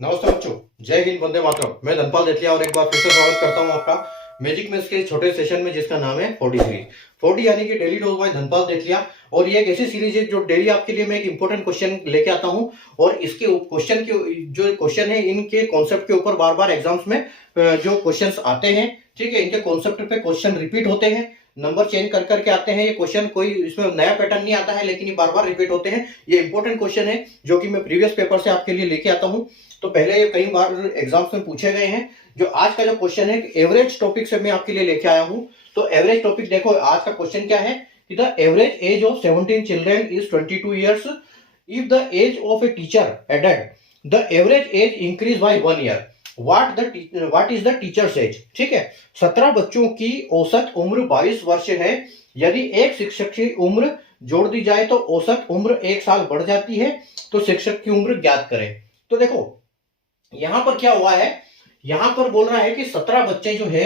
नमस्ते बच्चों, जय हिंद, वंदे मातरम। मैं धनपाल देथिया और एक बार फिर से स्वागत करता हूं आपका मैजिक मैथ्स के छोटे सेशन में, जिसका नाम है 40 सीरीज। 40 यानी कि डेली डोज बाय धनपाल देथिया। और ये एक ऐसी सीरीज है जो डेली आपके लिए मैं एक इंपॉर्टेंट क्वेश्चन लेके आता हूं, और इसके क्वेश्चन के जो क्वेश्चन है इनके कॉन्सेप्ट के ऊपर बार बार एग्जाम्स में जो क्वेश्चन आते हैं, ठीक है, इनके कॉन्सेप्ट पे क्वेश्चन रिपीट होते हैं, नंबर चेंज कर करके आते हैं। ये क्वेश्चन कोई इसमें नया पैटर्न नहीं आता है, लेकिन ये बार बार रिपीट होते हैं। ये इंपॉर्टेंट क्वेश्चन है जो कि मैं प्रीवियस पेपर से आपके लिए लेके आता हूं। तो पहले ये कई बार एग्जाम्स में पूछे गए हैं। जो आज का जो क्वेश्चन है एवरेज टॉपिक से मैं आपके लिए लेके आया हूं। तो एवरेज टॉपिक देखो, आज का क्वेश्चन क्या है कि the average age of 17 children is 22 years if the age of a teacher added the average age increase by 1 year, what is the teacher's age. ठीक है, 17 बच्चों की औसत उम्र 22 वर्ष है। यदि एक शिक्षक की उम्र जोड़ दी जाए तो औसत उम्र 1 साल बढ़ जाती है, तो शिक्षक की उम्र ज्ञात करें। तो देखो यहां पर क्या हुआ है, यहां पर बोल रहा है कि 17 बच्चे जो है,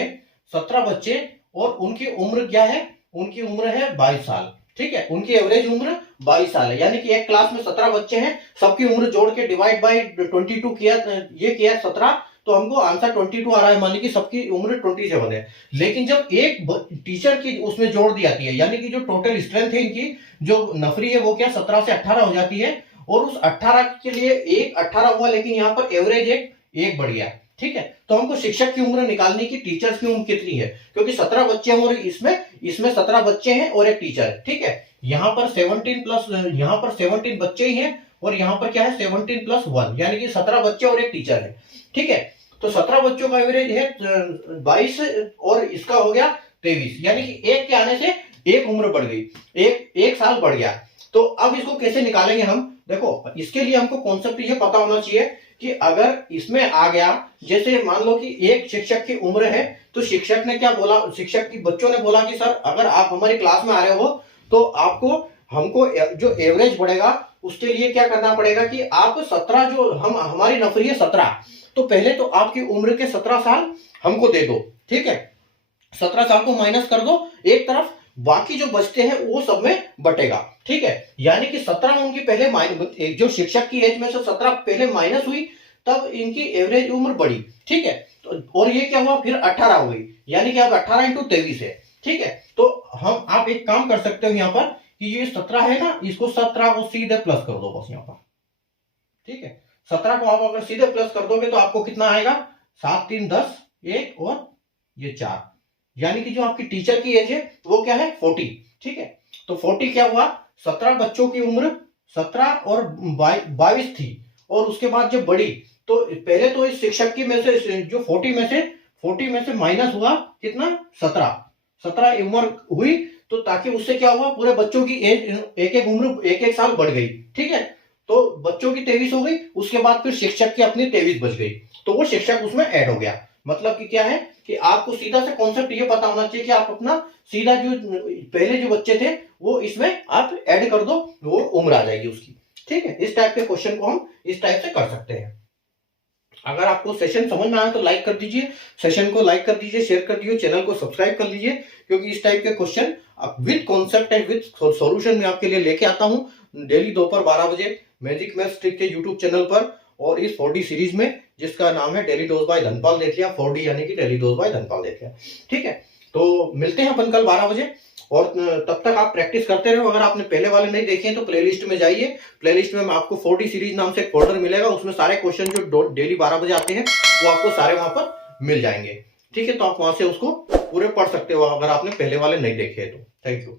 17 बच्चे, और उनकी उम्र क्या है, उनकी उम्र है 22 साल। ठीक है, उनकी एवरेज उम्र 22 साल है। यानी कि एक क्लास में 17 बच्चे हैं, सबकी उम्र जोड़ के डिवाइड बाय 22 किया, ये किया 17, तो हमको आंसर 22 आ रहा है, माने कि सबकी उम्र 27 है। लेकिन जब एक टीचर की उसमें जोड़ दी जाती है, यानी कि जो टोटल स्ट्रेंथ है इनकी, जो नफरी है वो क्या 17 से 18 हो जाती है, और उस 18 के लिए एक 18 हुआ, लेकिन यहां पर एवरेज एक बढ़ गया। ठीक है, तो हमको शिक्षक की उम्र निकालनी की, टीचर्स की उम्र कितनी है, क्योंकि 17 बच्चे हैं और इसमें 17 बच्चे हैं और एक टीचर। ठीक है, यहां पर 17 प्लस, यहां पर 17 बच्चे ही हैं, और यहां पर क्या है 17 प्लस 1, यानी कि 17 बच्चे और एक टीचर है। ठीक है, तो 17 बच्चों का एवरेज है 22, और इसका हो गया 23, यानी कि एक के आने से एक उम्र बढ़ गई, एक साल बढ़ गया। तो अब इसको कैसे निकालेंगे हम, देखो इसके लिए हमको कॉन्सेप्ट ये पता होना चाहिए कि अगर इसमें आ गया, जैसे मान लो कि एक शिक्षक की उम्र है, तो शिक्षक ने क्या बोला, शिक्षक की बच्चों ने बोला कि सर अगर आप हमारी क्लास में आ रहे हो तो आपको हमको जो एवरेज बढ़ेगा उसके लिए क्या करना पड़ेगा कि आप 17, जो हमारी नफरी है 17, तो पहले तो आपकी उम्र के 17 साल हमको दे दो। ठीक है, 17 साल को माइनस कर दो एक तरफ, बाकी जो बचते हैं वो सब में बटेगा। ठीक है, यानी कि 17 उनकी पहले जो शिक्षक की एज में से 17 पहले माइनस हुई, तब इनकी एवरेज उम्र बढ़ी। ठीक है, तो और ये क्या हुआ, फिर 18 हो गई, यानी कि अब 18 इंटू 23 है। ठीक है, तो आप एक काम कर सकते हो यहाँ पर कि ये 17 है ना, इसको 17 को सीधे प्लस कर दो बस यहाँ पर। ठीक है, 17 को आप अगर सीधे प्लस कर दोगे तो आपको कितना आएगा, 7 3 10, 1 और ये 4, यानी कि जो आपकी टीचर की एज है वो क्या है 40। ठीक है, तो 40 क्या हुआ, 17 बच्चों की उम्र 17 और 22 थी, और उसके बाद जब बढ़ी तो पहले तो इस शिक्षक की में से जो 40 में से माइनस हुआ कितना, 17 उम्र हुई, तो ताकि उससे क्या हुआ, पूरे बच्चों की एज एक उम्र एक साल बढ़ गई। ठीक है, तो बच्चों की 23 हो गई, उसके बाद फिर शिक्षक की अपनी 23 बच गई, तो वो शिक्षक उसमें ऐड हो गया। मतलब कि क्या है कि आपको सीधा से कॉन्सेप्ट ये पता होना चाहिए कि आप अपना सीधा जो पहले जो बच्चे थे वो इसमें आप ऐड कर दो, वो उम्र आ जाएगी उसकी। ठीक है, इस टाइप के क्वेश्चन को हम इस टाइप से कर सकते हैं। अगर आपको सेशन समझ में आया तो लाइक कर दीजिए, सेशन को लाइक कर दीजिए, शेयर कर दीजिए, चैनल को सब्सक्राइब कर लीजिए, क्योंकि इस टाइप के question with concept and with solution में आपके लिए लेके आता हूं डेली दोपहर 12 बजे मैजिक मैथ्स ट्रिक के यूट्यूब चैनल पर, और इस 4D सीरीज में, जिसका नाम है daily dose by Dhanpal Dethiya. 4D यानी कि daily dose by Dhanpal Dethiya. ठीक है, तो मिलते हैं अपन कल 12 बजे, और तब तक आप प्रैक्टिस करते रहो। अगर आपने पहले वाले नहीं देखे हैं तो प्लेलिस्ट में जाइए, प्लेलिस्ट में आपको 4D सीरीज नाम से एक फोल्डर मिलेगा, उसमें सारे क्वेश्चन जो डेली 12 बजे आते हैं वो आपको सारे वहां पर मिल जाएंगे। ठीक है, तो आप वहां से उसको पूरे पढ़ सकते हो अगर आपने पहले वाले नहीं देखे हैं तो। Thank you.